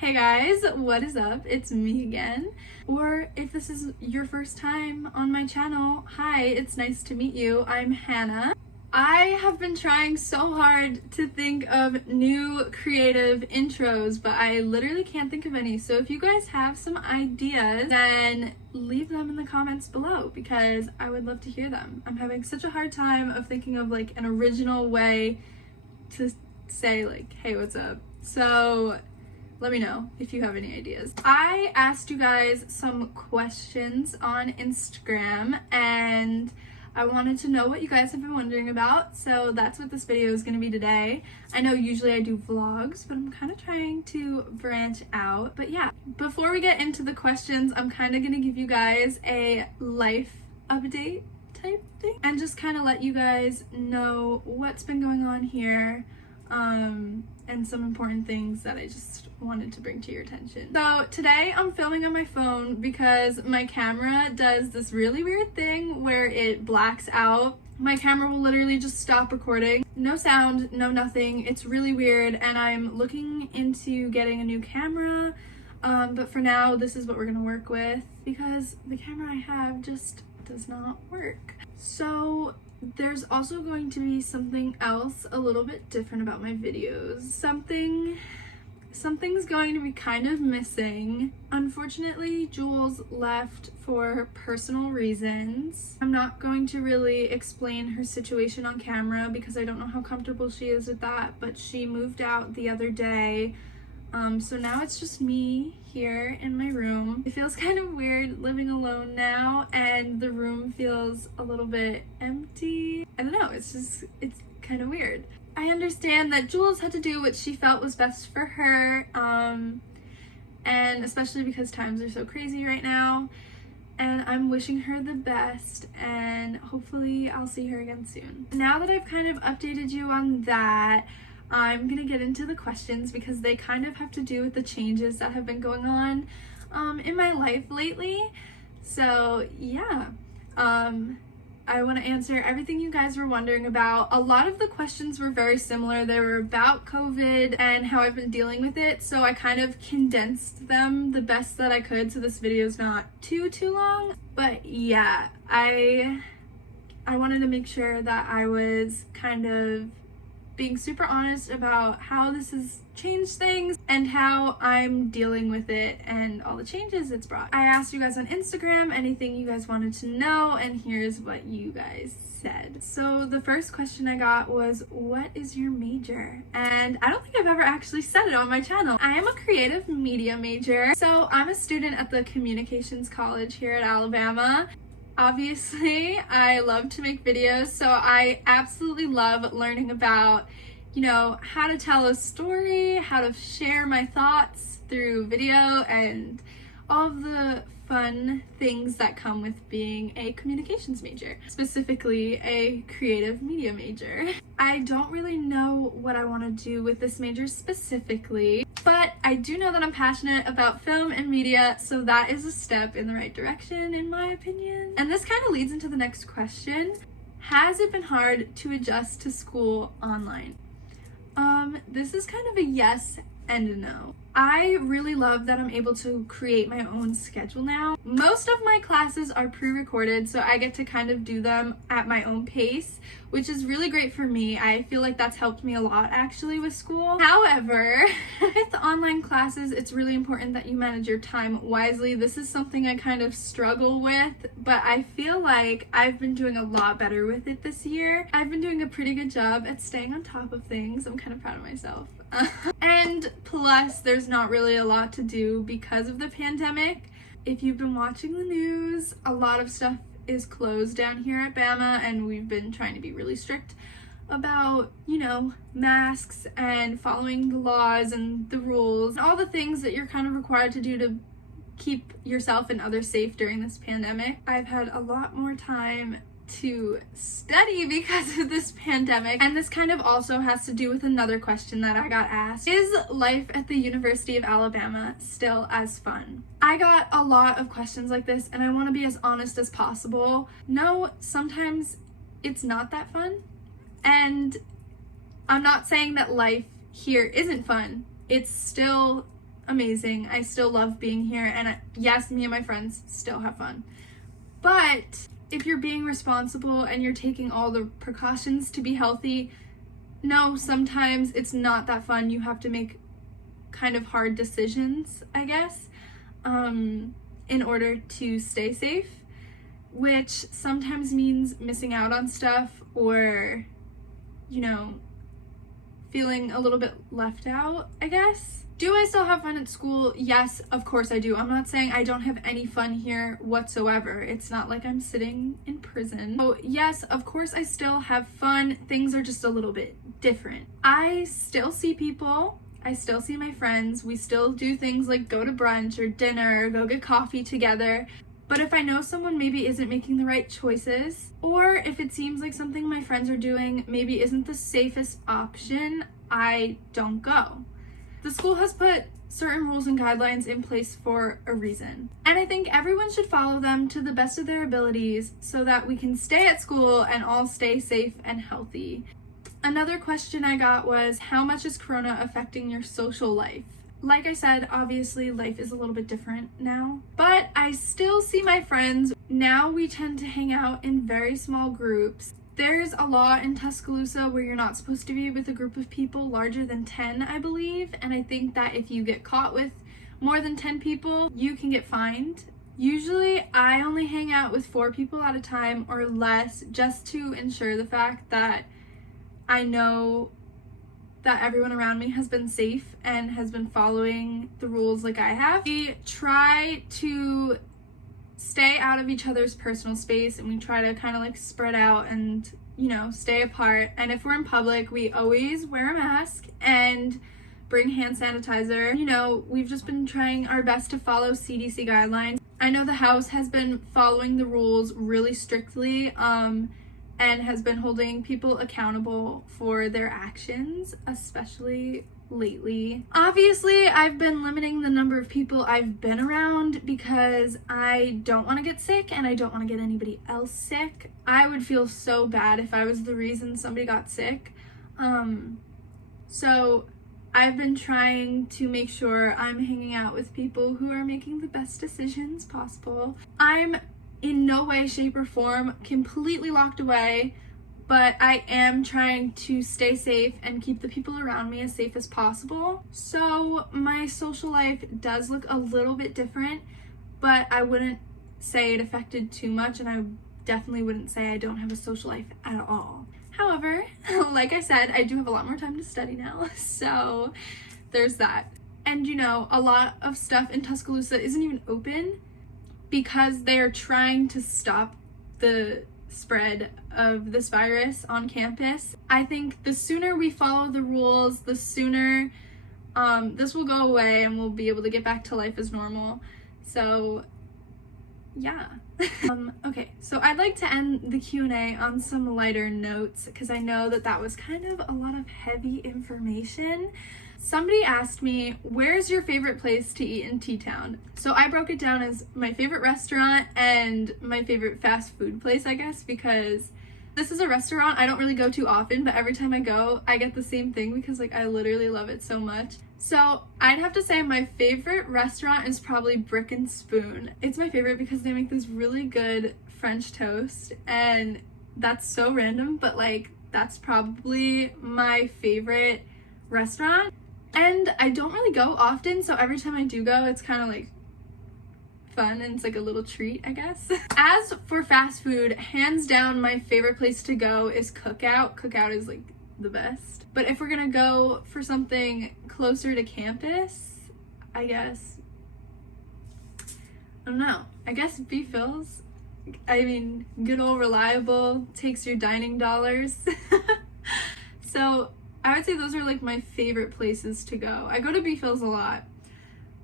Hey guys, what is up? It's me again. Or if this is your first time on my channel, hi, it's nice to meet you. I'm Hannah. I have been trying so hard to think of new creative intros, but I literally can't think of any. So if you guys have some ideas, then leave them in the comments below because I would love to hear them. I'm having such a hard time of thinking of like an original way to say like, hey, what's up? So let me know if you have any ideas. I asked you guys some questions on Instagram and I wanted to know what you guys have been wondering about, so that's what this video is going to be today. I know usually I do vlogs, but I'm kind of trying to branch out. But yeah, before we get into the questions, I'm kind of going to give you guys a life update type thing and just kind of let you guys know what's been going on here. And some important things that I just wanted to bring to your attention. So today I'm filming on my phone because my camera does this really weird thing where it blacks out. My camera will literally just stop recording. No sound, no nothing. It's really weird and I'm looking into getting a new camera. But for now, this is what we're gonna work with because the camera I have just does not work. So there's also going to be something else a little bit different about my videos. Something's going to be kind of missing. Unfortunately, Jules left for personal reasons. I'm not going to really explain her situation on camera because I don't know how comfortable she is with that, but she moved out the other day. So now it's just me here in my room. It feels kind of weird living alone now and the room feels a little bit empty. I don't know, it's kind of weird. I understand that Jules had to do what she felt was best for her, and especially because times are so crazy right now. And I'm wishing her the best and hopefully I'll see her again soon. Now that I've kind of updated you on that, I'm gonna get into the questions because they kind of have to do with the changes that have been going on in my life lately. So yeah, I want to answer everything you guys were wondering about. A lot of the questions were very similar. They were about COVID and how I've been dealing with it, so I kind of condensed them the best that I could so this video is not too long. But yeah, I wanted to make sure that I was kind of being super honest about how this has changed things and how I'm dealing with it and all the changes it's brought. I asked you guys on Instagram anything you guys wanted to know and here's what you guys said. So the first question I got was, what is your major? And I don't think I've ever actually said it on my channel. I am a creative media major. So I'm a student at the Communications College here at Alabama. Obviously, I love to make videos, so I absolutely love learning about, you know, how to tell a story, how to share my thoughts through video, and all of the fun things that come with being a communications major, specifically a creative media major. I don't really know what I want to do with this major specifically, but I do know that I'm passionate about film and media, so that is a step in the right direction in my opinion. And this kind of leads into the next question. Has it been hard to adjust to school online? This is kind of a yes and a no. I really love that I'm able to create my own schedule now. Most of my classes are pre-recorded, so I get to kind of do them at my own pace, which is really great for me. I feel like that's helped me a lot actually with school. However, with online classes, it's really important that you manage your time wisely. This is something I kind of struggle with, but I feel like I've been doing a lot better with it this year. I've been doing a pretty good job at staying on top of things. I'm kind of proud of myself. And plus, there's not really a lot to do because of the pandemic. If you've been watching the news, a lot of stuff is closed down here at Bama, and we've been trying to be really strict about, you know, masks and following the laws and the rules, and all the things that you're kind of required to do to keep yourself and others safe during this pandemic. I've had a lot more time to study because of this pandemic, and this kind of also has to do with another question that I got asked. Is life at the University of Alabama still as fun? I got a lot of questions like this and I want to be as honest as possible. No, sometimes it's not that fun, and I'm not saying that life here isn't fun. It's still amazing. I still love being here, and yes, me and my friends still have fun. But if you're being responsible and you're taking all the precautions to be healthy, no, sometimes it's not that fun. You have to make kind of hard decisions, I guess, in order to stay safe, which sometimes means missing out on stuff or, you know, feeling a little bit left out, I guess. Do I still have fun at school? Yes, of course I do. I'm not saying I don't have any fun here whatsoever. It's not like I'm sitting in prison. So yes, of course I still have fun. Things are just a little bit different. I still see people. I still see my friends. We still do things like go to brunch or dinner, or go get coffee together. But if I know someone maybe isn't making the right choices, or if it seems like something my friends are doing maybe isn't the safest option, I don't go. The school has put certain rules and guidelines in place for a reason. And I think everyone should follow them to the best of their abilities so that we can stay at school and all stay safe and healthy. Another question I got was, how much is Corona affecting your social life? Like I said, obviously life is a little bit different now, but I still see my friends. Now we tend to hang out in very small groups. There's a law in Tuscaloosa where you're not supposed to be with a group of people larger than 10, I believe, and I think that if you get caught with more than 10 people, you can get fined. Usually, I only hang out with 4 people at a time or less, just to ensure the fact that I know that everyone around me has been safe and has been following the rules like I have. We try to stay out of each other's personal space, and we try to kind of like spread out and, you know, stay apart. And if we're in public, we always wear a mask and bring hand sanitizer. You know, we've just been trying our best to follow CDC guidelines. I know the house has been following the rules really strictly, and has been holding people accountable for their actions, especially lately. Obviously, I've been limiting the number of people I've been around because I don't want to get sick and I don't want to get anybody else sick. I would feel so bad if I was the reason somebody got sick. So I've been trying to make sure I'm hanging out with people who are making the best decisions possible. I'm in no way, shape, or form completely locked away, but I am trying to stay safe and keep the people around me as safe as possible. So my social life does look a little bit different, but I wouldn't say it affected too much, and I definitely wouldn't say I don't have a social life at all. However, like I said, I do have a lot more time to study now, so there's that. And you know, a lot of stuff in Tuscaloosa isn't even open because they are trying to stop the spread of this virus on campus. I think the sooner we follow the rules, the sooner this will go away and we'll be able to get back to life as normal. So yeah. Okay, so I'd like to end the Q&A on some lighter notes because I know that that was kind of a lot of heavy information. Somebody asked me, where's your favorite place to eat in T-Town? So I broke it down as my favorite restaurant and my favorite fast food place, I guess, because this is a restaurant I don't really go to often, but every time I go, I get the same thing because like I literally love it so much. So I'd have to say my favorite restaurant is probably Brick and Spoon. It's my favorite because they make this really good French toast, and that's so random, but like that's probably my favorite restaurant. And I don't really go often, so every time I do go, it's kind of like fun and it's like a little treat, I guess. As for fast food, hands down my favorite place to go is Cookout. Cookout is like the best. But if we're gonna go for something closer to campus, I guess, I don't know, I guess Beef Phil's. I mean, good old reliable, takes your dining dollars. So I would say those are like my favorite places to go. I go to Beef Phil's a lot,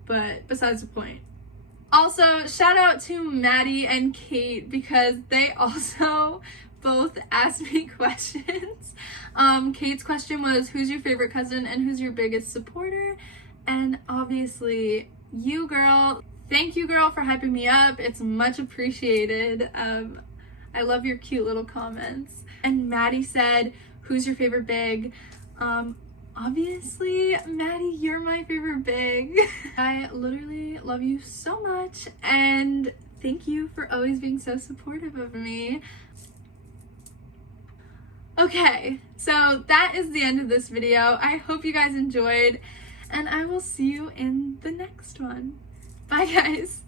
but besides the point. Also, shout out to Maddie and Kate because they also both asked me questions. Kate's question was, who's your favorite cousin and who's your biggest supporter? And obviously you, girl. Thank you, girl, for hyping me up. It's much appreciated. I love your cute little comments. And Maddie said, who's your favorite big? obviously, Maddie, you're my favorite big. I literally love you so much, and thank you for always being so supportive of me. Okay, so that is the end of this video. I hope you guys enjoyed, and I will see you in the next one. Bye, guys.